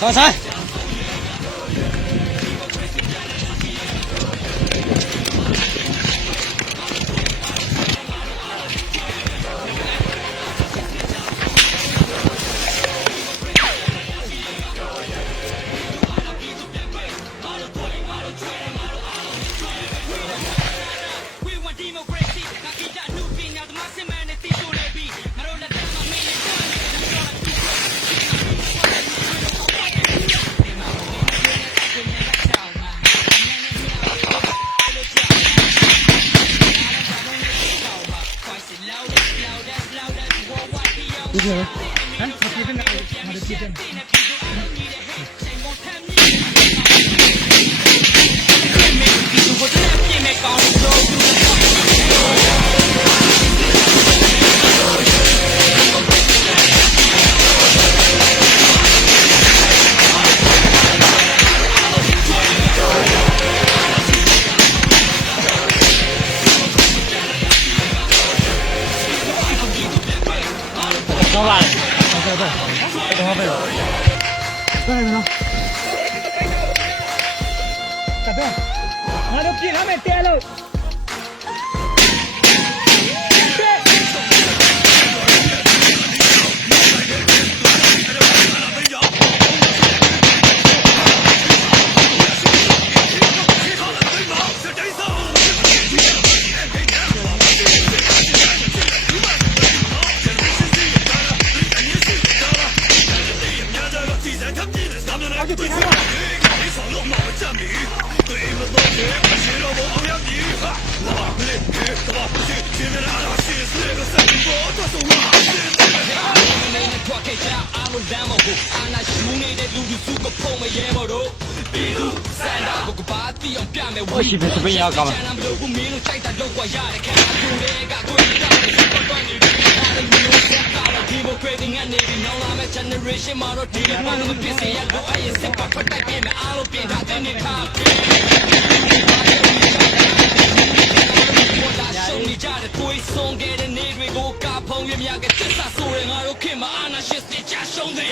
上菜 တော်ဆိုင်ဒီလိုဟမ်မဖြစ်တဲ့ nào မဖြစ်တဲ့တော့ တော့ပဲတော့တယ်နော်ကပ်တော့ငါတို့ပြင်ရမယ်တဲလို့ ဟိုရှိပဲတပင်းရကောင်း generation မှာတော့ဒီလိုမှမဖြစ်စေရလို့အရင်စစ်ပတ်ဖတ်တိုက်ပြင်မယ်အားလုံးပြင်ထားတဲ့နေထား ကိုကဖုံးရမြကတစ္ဆာဆိုရင်ငါတို့ခင်မအာနာရှစ်စစ်ချရှုံးတယ်